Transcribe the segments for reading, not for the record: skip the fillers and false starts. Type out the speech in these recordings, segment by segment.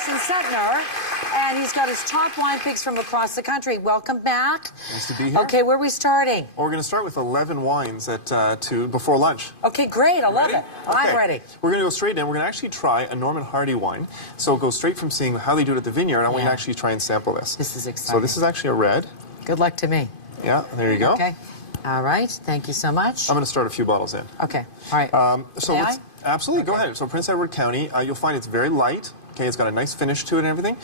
Austin Sutner, and he's got his top wine picks from across the country. Welcome back. Nice to be here. Okay, where are we starting? Well, we're going to start with 11 wines before lunch. Okay, great. I love it. Okay. I'm ready. We're going to go straight in. We're going to actually try a Norman Hardy wine. So go straight from seeing how they do it at the vineyard. I want you to actually try and sample this. This is exciting. So this is actually a red. Good luck to me. Yeah, there you go. Okay. All right. Thank you so much. I'm going to start a few bottles in. Okay. All right. Absolutely. Okay. Go ahead. So Prince Edward County, you'll find it's very light. Okay, it's got a nice finish to it and everything.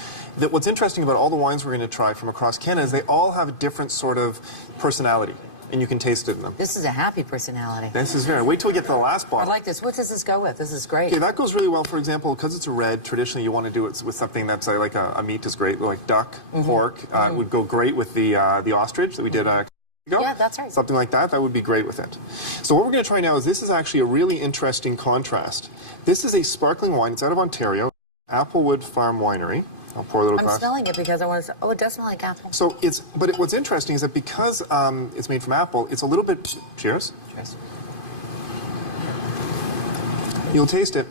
What's interesting about all the wines we're going to try from across Canada is they all have a different sort of personality, and you can taste it in them. This is a happy personality. This is very. Wait till we get to the last bottle. I like this. What does this go with? This is great. Okay, that goes really well. For example, because it's a red, traditionally you want to do it with something that's like a meat is great, like duck, pork. It would go great with the ostrich that we did ago. Yeah, that's right. Something like that, that would be great with it. So what we're going to try now is this is actually a really interesting contrast. This is a sparkling wine. It's out of Ontario, Applewood Farm Winery. I'll pour a little glass. I'm smelling it because I want to. Oh, it does smell like apple. So what's interesting is that because it's made from apple, it's a little bit. Cheers. Cheers. You'll taste it.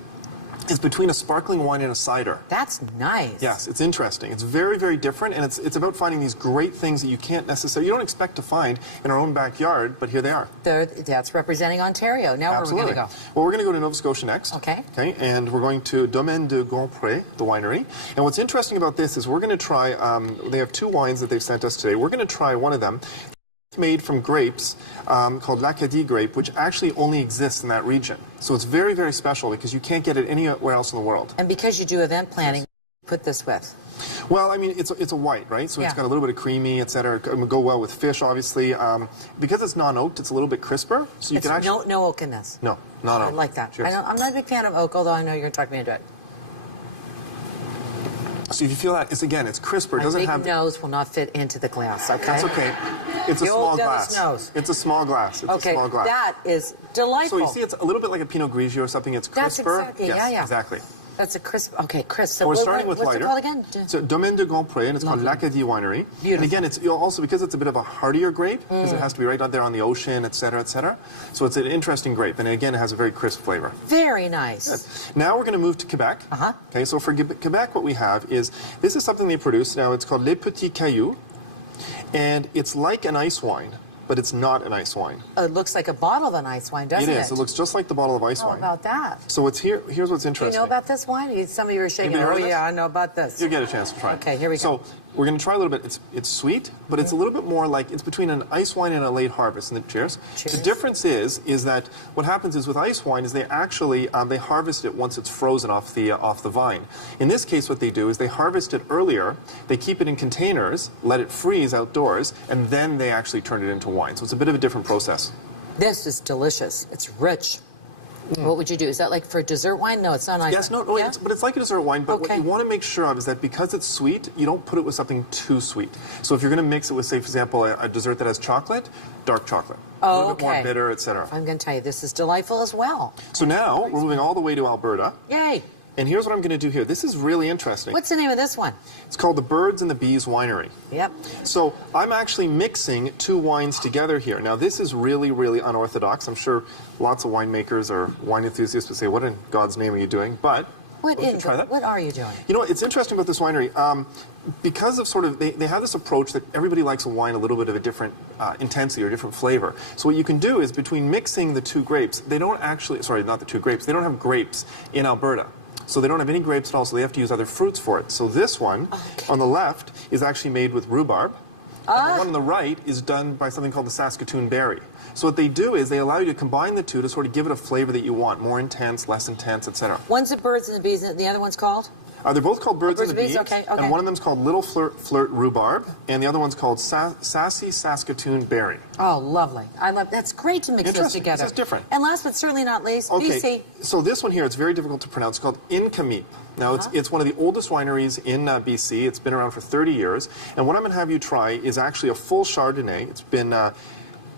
It's between a sparkling wine and a cider. That's nice. Yes, it's interesting. It's very, very different, and it's about finding these great things that you don't expect to find in our own backyard, but here they are. That's representing Ontario. Now Absolutely. Where are we going to go? Well, we're going to go to Nova Scotia next. Okay. Okay, and we're going to Domaine de Grandpré, the winery. And what's interesting about this is we're going to try, they have two wines that they've sent us today. We're going to try one of them. Made from grapes called l'Acadie grape, which actually only exists in that region. So it's very, very special because you can't get it anywhere else in the world. And because you do event planning, put this with? Well, I mean, it's a white, right? So it's got a little bit of creamy, etc. It would go well with fish, obviously. Because it's non-oaked, it's a little bit crisper. So you can actually no oak in this. No, not oak. I like that. Cheers. I'm not a big fan of oak, although I know you're going to talk me into it. So if you feel that, it's crisper. It doesn't have. My big nose will not fit into the glass, okay? That's okay. It's a small glass. Nose. It's a small glass. It's a small glass. That is delightful. So you see, it's a little bit like a Pinot Grigio or something. It's crisper. That's exactly, yes, exactly. That's a crisp, crisp. So we're starting with what's lighter. What's it called again? So Domaine de Grandpré, and it's called l'Acadie Winery. Beautiful. And again, it's also because it's a bit of a hardier grape, because it has to be right out there on the ocean, etc., etc. So it's an interesting grape, and again, it has a very crisp flavor. Very nice. Good. Now we're going to move to Quebec. Okay, so for Quebec, what we have is, this is something they produce. Now, it's called Les Petits Cailloux, and it's like an ice wine, but it's not an ice wine. It looks like a bottle of an ice wine, doesn't it? It is. It looks just like the bottle of ice wine. How about that? So here's what's interesting. Do you know about this wine? Some of you are shaking. Oh, yeah, I know about this. You'll get a chance to try it. Okay, here we go. So we're going to try a little bit. It's sweet, but it's a little bit more like, it's between an ice wine and a late harvest. And cheers. Cheers. The difference is that what happens is with ice wine is they actually, they harvest it once it's frozen off the vine. In this case, what they do is they harvest it earlier, they keep it in containers, let it freeze outdoors, and then they actually turn it into wine. So it's a bit of a different process. This is delicious. It's rich. What would you do? Is that like for a dessert wine? No, it's not ice. Yes, no, but it's like a dessert wine. But what you want to make sure of is that because it's sweet, you don't put it with something too sweet. So if you're going to mix it with, say, for example, a dessert that has chocolate, dark chocolate. A little bit more bitter, etc. I'm going to tell you, this is delightful as well. So now we're moving all the way to Alberta. Yay! And here's what I'm going to do here. This is really interesting. What's the name of this one? It's called the Birds and the Bees Winery. Yep. So I'm actually mixing two wines together here. Now this is really, really unorthodox. I'm sure lots of winemakers or wine enthusiasts would say, what in God's name are you doing? But what are you doing? You know, it's interesting about this winery. Because of they have this approach that everybody likes a wine a little bit of a different intensity or different flavor. So what you can do is between mixing the two grapes, they don't actually, sorry, not the two grapes, they don't have grapes in Alberta. So they don't have any grapes at all, so they have to use other fruits for it. So this one, on the left, is actually made with rhubarb. And the one on the right is done by something called the Saskatoon berry. So what they do is they allow you to combine the two to sort of give it a flavor that you want, more intense, less intense, etc. One's the Birds and the Bees, and the other one's called? They're both called Birds and the Bees, okay. And one of them's called Little Flirt Rhubarb, and the other one's called Sassy Saskatoon Berry. Oh, lovely. That's great to mix those together. This is different. And last but certainly not least, BC. So this one here, it's very difficult to pronounce. It's called Inkamip. Now, it's one of the oldest wineries in BC. It's been around for 30 years. And what I'm going to have you try is actually a full Chardonnay. It's been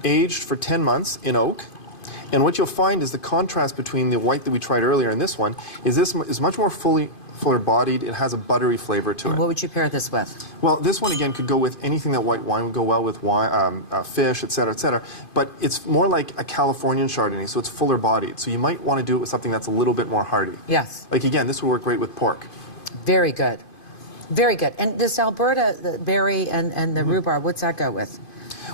aged for 10 months in oak. And what you'll find is the contrast between the white that we tried earlier and this one is this is much more fuller bodied. It has a buttery flavor to it. What would you pair this with? Well, this one again could go with anything that white wine would go well with, wine, fish, etc., etc. But it's more like a Californian Chardonnay, so it's fuller bodied. So you might want to do it with something that's a little bit more hearty. Yes. Like again, this would work great with pork. Very good. Very good. And this Alberta, the berry and the rhubarb, what's that go with?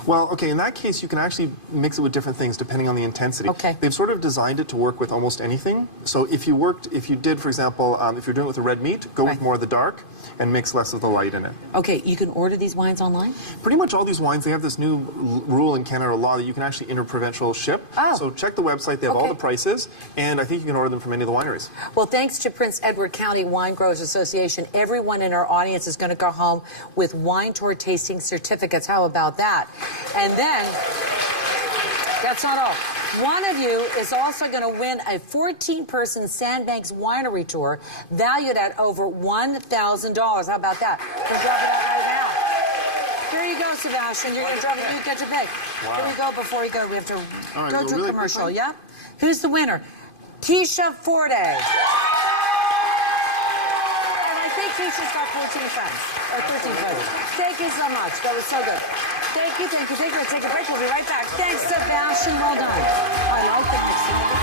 Well, okay, in that case, you can actually mix it with different things depending on the intensity. Okay. They've sort of designed it to work with almost anything. So if you did, for example, if you're doing it with a red meat, go with more of the dark and mix less of the light in it. Okay, you can order these wines online? Pretty much all these wines, they have this new rule in Canada law that you can actually interprovincial ship. Oh. So check the website, they have all the prices, and I think you can order them from any of the wineries. Well, thanks to Prince Edward County Wine Growers Association, everyone in our audience is going to go home with wine tour tasting certificates. How about that? And then, that's not all. One of you is also going to win a 14-person Sandbanks winery tour valued at over $1,000. How about that? We're dropping that right now. Here you go, Sebastian. You're going to drop it. You get to pick. Wow. Here we go. Before we go, we have to go to a really commercial. quickly? Yeah? Who's the winner? Keisha Forte. And I think Keisha's got 14 friends. Or 13 friends. Thank you so much. That was so good. Thank you, thank you, thank you. Let's take a break. We'll be right back. Thanks, Sebastian. Well done. I like the mix.